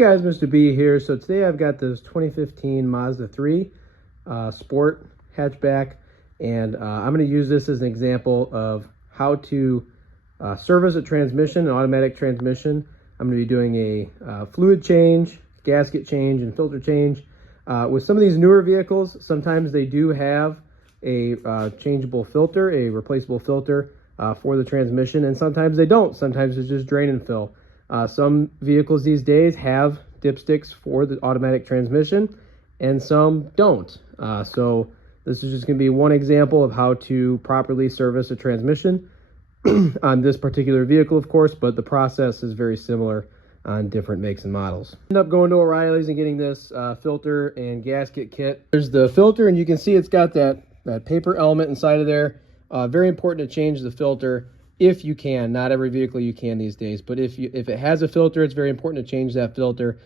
guys, Mr. B here. So today I've got this 2015 Mazda 3 Sport hatchback, and I'm going to use this as an example of how to service a transmission, an automatic transmission. I'm going to be doing a fluid change, gasket change, and filter change. With some of these newer vehicles, sometimes they do have a changeable filter, a replaceable filter for the transmission, and sometimes they don't. Sometimes it's just drain and fill. Some vehicles these days have dipsticks for the automatic transmission, and some don't. So this is just going to be one example of how to properly service a transmission on this particular vehicle, of course, but the process is very similar on different makes and models. End up going to O'Reilly's and getting this filter and gasket kit. There's the filter, and you can see it's got that paper element inside of there. Very important to change the filter if you can. Not every vehicle you can these days, but if it has a filter, it's very important to change that filter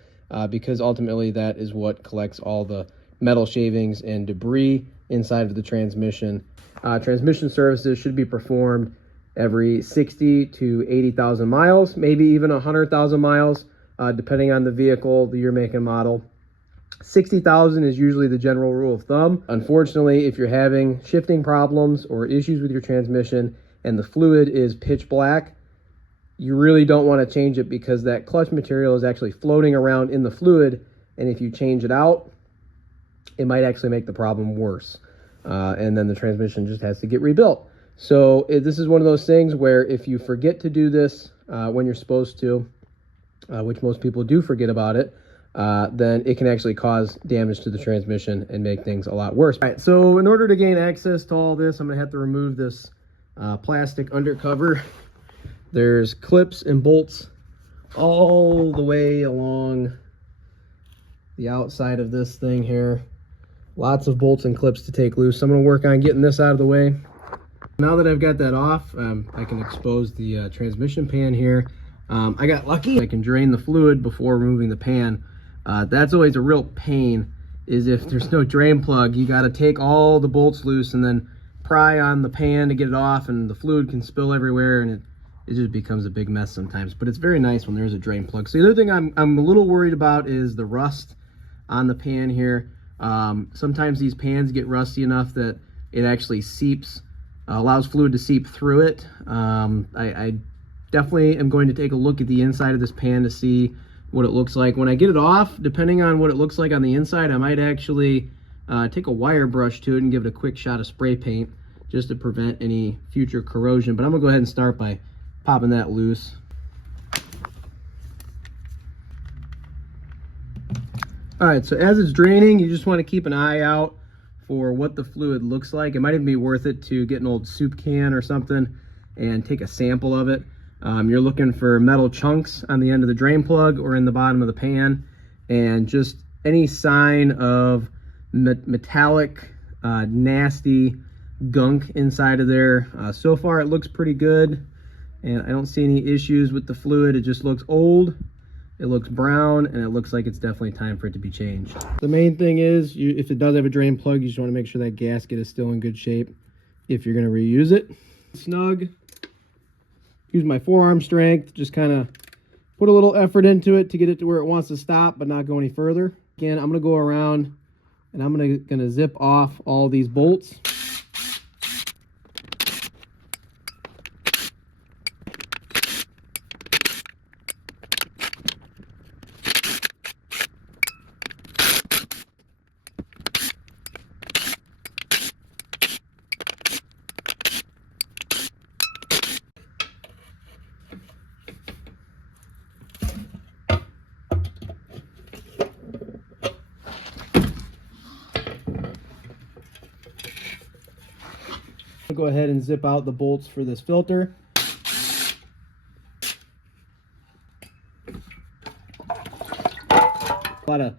because ultimately that is what collects all the metal shavings and debris inside of the transmission. Transmission services should be performed every 60 to 80,000 miles, maybe even 100,000 miles, depending on the vehicle, the year, make, and model. 60,000 is usually the general rule of thumb. Unfortunately, if you're having shifting problems or issues with your transmission and the fluid is pitch black, you really don't want to change it because that clutch material is actually floating around in the fluid, and if you change it out, it might actually make the problem worse. And then the transmission just has to get rebuilt. So this is one of those things where if you forget to do this when you're supposed to, which most people do forget about it, then it can actually cause damage to the transmission and make things a lot worse. All right, so in order to gain access to all this, I'm going to have to remove this plastic undercover. There's clips and bolts all the way along the outside of this thing here. Lots of bolts and clips to take loose. So I'm going to work on getting this out of the way. Now that I've got that off, I can expose the transmission pan here. I got lucky. I can drain the fluid before removing the pan. That's always a real pain, is if there's no drain plug, you got to take all the bolts loose and then pry on the pan to get it off, and the fluid can spill everywhere, and it just becomes a big mess sometimes. But it's very nice when there's a drain plug. So the other thing I'm a little worried about is the rust on the pan here. Sometimes these pans get rusty enough that it actually seeps, allows fluid to seep through it. I definitely am going to take a look at the inside of this pan to see what it looks like. When I get it off, depending on what it looks like on the inside, I might actually take a wire brush to it and give it a quick shot of spray paint just to prevent any future corrosion. But I'm gonna go ahead and start by popping that loose. All right, so as it's draining, you just want to keep an eye out for what the fluid looks like. It might even be worth it to get an old soup can or something and take a sample of it. You're looking for metal chunks on the end of the drain plug or in the bottom of the pan, and just any sign of metallic, nasty gunk inside of there. So far it looks pretty good, and I don't see any issues with the fluid. It just looks old, it looks brown, and it looks like it's definitely time for it to be changed. The main thing is, if it does have a drain plug, you just want to make sure that gasket is still in good shape if you're going to reuse it. Snug. Use my forearm strength, just kind of put a little effort into it to get it to where it wants to stop but not go any further. Again, I'm going to go around and I'm going to zip off all these bolts. Go ahead and zip out the bolts for this filter. A lot of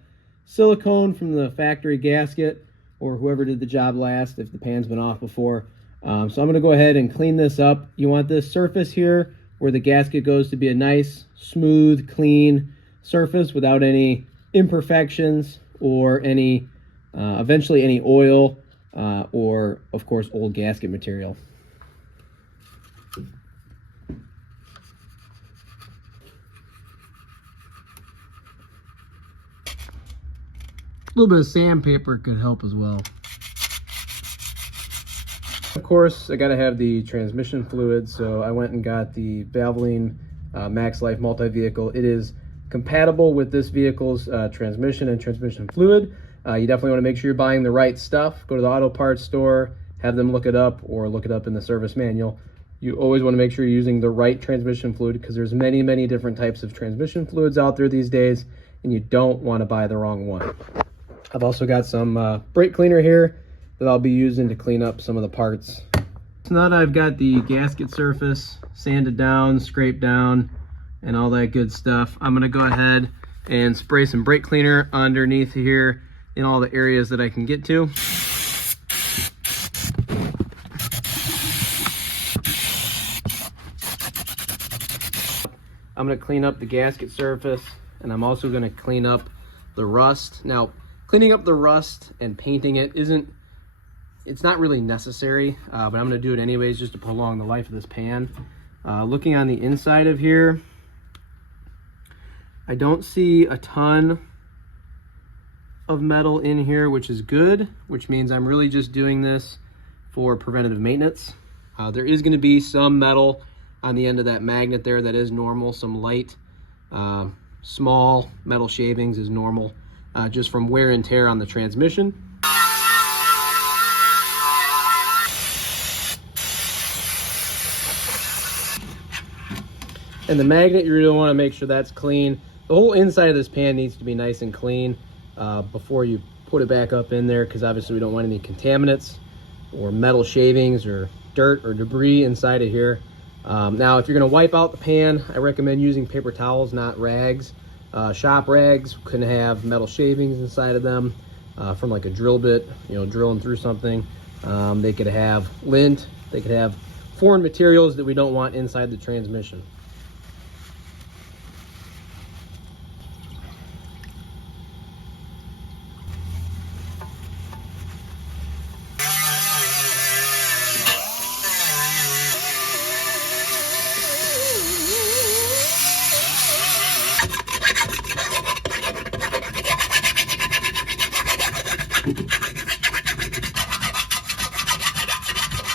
silicone from the factory gasket or whoever did the job last if the pan's been off before. So I'm going to go ahead and clean this up. You want this surface here where the gasket goes to be a nice, smooth, clean surface without any imperfections or any eventually any oil or of course old gasket material. little bit of sandpaper could help as well. Of course, I gotta have the transmission fluid, so I went and got the Valvoline Max Life multi-vehicle. It is compatible with this vehicle's transmission and transmission fluid. You definitely want to make sure you're buying the right stuff. Go to the auto parts store, have them look it up, or look it up in the service manual. You always want to make sure you're using the right transmission fluid, because there's many different types of transmission fluids out there these days, and you don't want to buy the wrong one. I've also got some brake cleaner here that I'll be using to clean up some of the parts. So now that I've got the gasket surface sanded down, scraped down, and all that good stuff, I'm gonna go ahead and spray some brake cleaner underneath here in all the areas that I can get to. I'm gonna clean up the gasket surface, and I'm also gonna clean up the rust. Now, cleaning up the rust and painting it it's not really necessary, but I'm gonna do it anyways just to prolong the life of this pan. Looking on the inside of here, I don't see a ton of metal in here, which is good, which means I'm really just doing this for preventative maintenance. There is gonna be some metal on the end of that magnet there that is normal, some light, small metal shavings is normal, just from wear and tear on the transmission. And the magnet, you really want to make sure that's clean. The whole inside of this pan needs to be nice and clean before you put it back up in there, because obviously we don't want any contaminants or metal shavings or dirt or debris inside of here. Now, if you're going to wipe out the pan, I recommend using paper towels, not rags. Shop rags can have metal shavings inside of them from like a drill bit, drilling through something. They could have lint. They could have foreign materials that we don't want inside the transmission.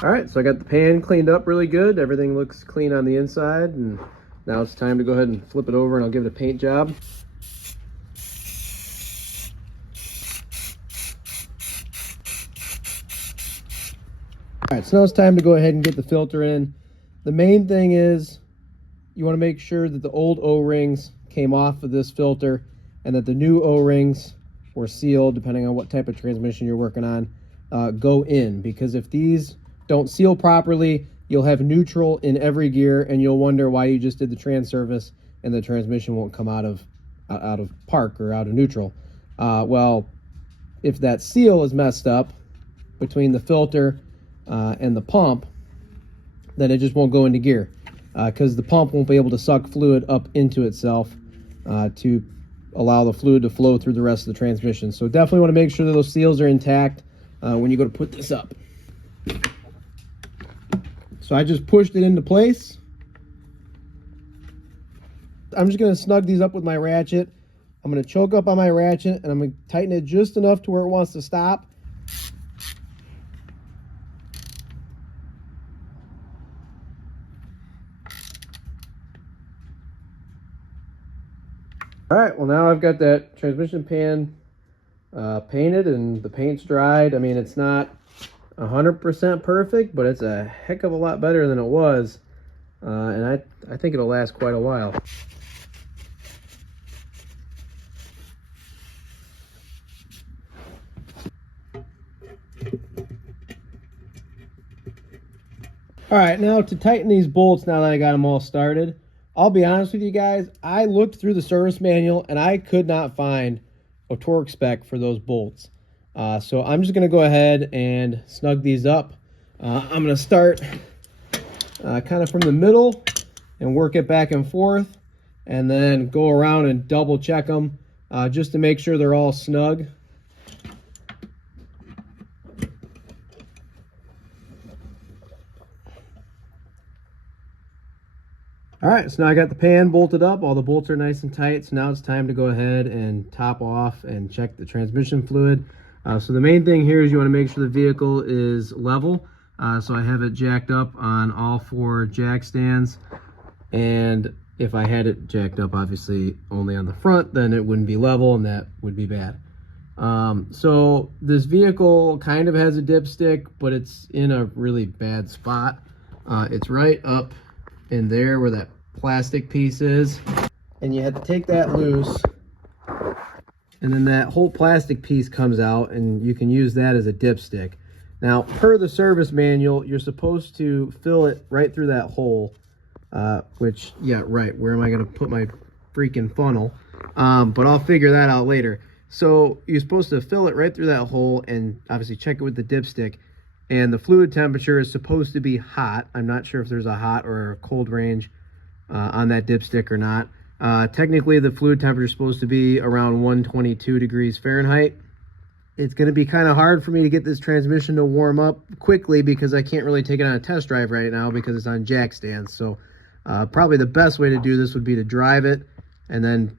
All right, so I got the pan cleaned up really good. Everything looks clean on the inside, and now it's time to go ahead and flip it over and I'll give it a paint job. All right, so now it's time to go ahead and get the filter in. The main thing is you want to make sure that the old O-rings came off of this filter and that the new O-rings or sealed, depending on what type of transmission you're working on, go in, because if these don't seal properly, you'll have neutral in every gear and you'll wonder why you just did the trans service and the transmission won't come out of park or out of neutral. Well, if that seal is messed up between the filter and the pump, then it just won't go into gear, because the pump won't be able to suck fluid up into itself to allow the fluid to flow through the rest of the transmission. So definitely want to make sure that those seals are intact when you go to put this up. So I just pushed it into place. I'm just going to snug these up with my ratchet. I'm going to choke up on my ratchet and I'm going to tighten it just enough to where it wants to stop. All right, well now I've got that transmission pan painted and the paint's dried. I mean, it's not 100% perfect, but it's a heck of a lot better than it was, and I think it'll last quite a while. All right, now to tighten these bolts, now that I got them all started, I'll be honest with you guys, I looked through the service manual and I could not find a torque spec for those bolts. So I'm just going to go ahead and snug these up. I'm going to start kind of from the middle and work it back and forth, and then go around and double check them just to make sure they're all snug. All right, so now I got the pan bolted up. All the bolts are nice and tight. So now it's time to go ahead and top off and check the transmission fluid. So the main thing here is you want to make sure the vehicle is level. So I have it jacked up on all 4 jack stands. And if I had it jacked up, obviously, only on the front, then it wouldn't be level, and that would be bad. So this vehicle kind of has a dipstick, but it's in a really bad spot. It's right up in there where that plastic piece is, and you have to take that loose, and then that whole plastic piece comes out, and you can use that as a dipstick. Now, per the service manual, you're supposed to fill it right through that hole, which, yeah, right, where am I going to put my freaking funnel? But I'll figure that out later. So you're supposed to fill it right through that hole and obviously check it with the dipstick. And the fluid temperature is supposed to be hot. I'm not sure if there's a hot or a cold range on that dipstick or not. Technically, the fluid temperature is supposed to be around 122 degrees Fahrenheit. It's going to be kind of hard for me to get this transmission to warm up quickly because I can't really take it on a test drive right now because it's on jack stands. So probably the best way to do this would be to drive it and then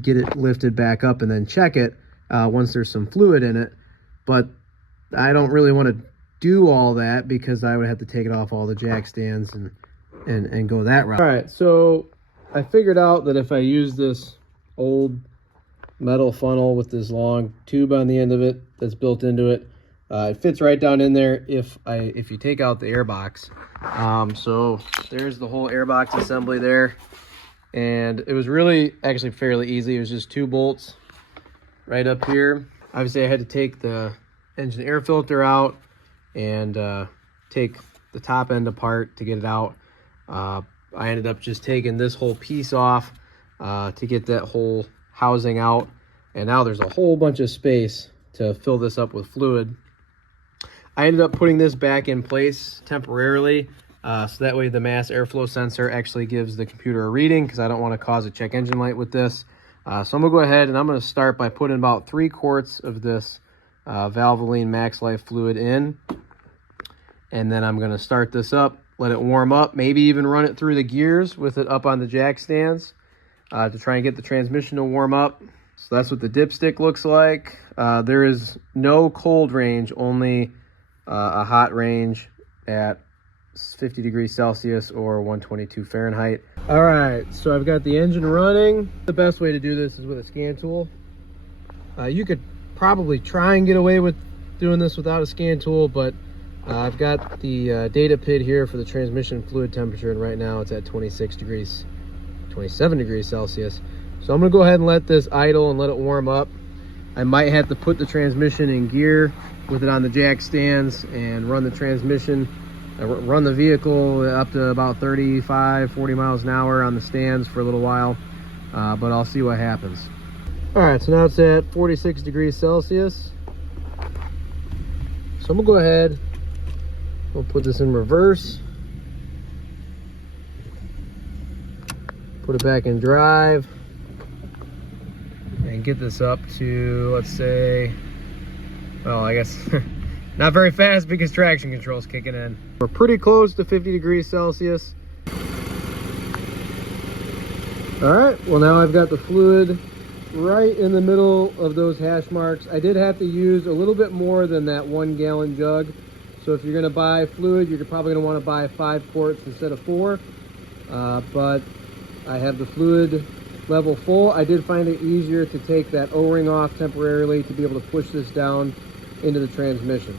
get it lifted back up and then check it once there's some fluid in it. But I don't really want to do all that because I would have to take it off all the jack stands and go that route. All right, so I figured out that if I use this old metal funnel with this long tube on the end of it that's built into it, it fits right down in there if you take out the air box. So there's the whole air box assembly there, and it was really actually fairly easy. It was just 2 bolts right up here. Obviously I had to take the engine air filter out and take the top end apart to get it out. I ended up just taking this whole piece off to get that whole housing out, and now there's a whole bunch of space to fill this up with fluid. I ended up putting this back in place temporarily so that way the mass airflow sensor actually gives the computer a reading, because I don't want to cause a check engine light with this. So I'm gonna go ahead and I'm gonna start by putting about 3 quarts of this Valvoline Max Life fluid in, and then I'm going to start this up, let it warm up, maybe even run it through the gears with it up on the jack stands to try and get the transmission to warm up. So that's what the dipstick looks like. There is no cold range, only a hot range at 50 degrees Celsius or 122 Fahrenheit. All right, so I've got the engine running. The best way to do this is with a scan tool. You could probably try and get away with doing this without a scan tool, but I've got the data pid here for the transmission fluid temperature, and right now it's at 27 degrees Celsius. So I'm gonna go ahead and let this idle and let it warm up. I might have to put the transmission in gear with it on the jack stands and run the transmission, run the vehicle up to about 35, 40 miles an hour on the stands for a little while, but I'll see what happens. All right, so now it's at 46 degrees Celsius. So I'm gonna go ahead, we'll put this in reverse, put it back in drive, and get this up to, let's say, well, I guess not very fast because traction control is kicking in. We're pretty close to 50 degrees Celsius. All right, well now I've got the fluid right in the middle of those hash marks. I did have to use a little bit more than that 1 gallon jug. So if you're gonna buy fluid, you're probably gonna wanna buy 5 quarts instead of 4. But I have the fluid level full. I did find it easier to take that O-ring off temporarily to be able to push this down into the transmission.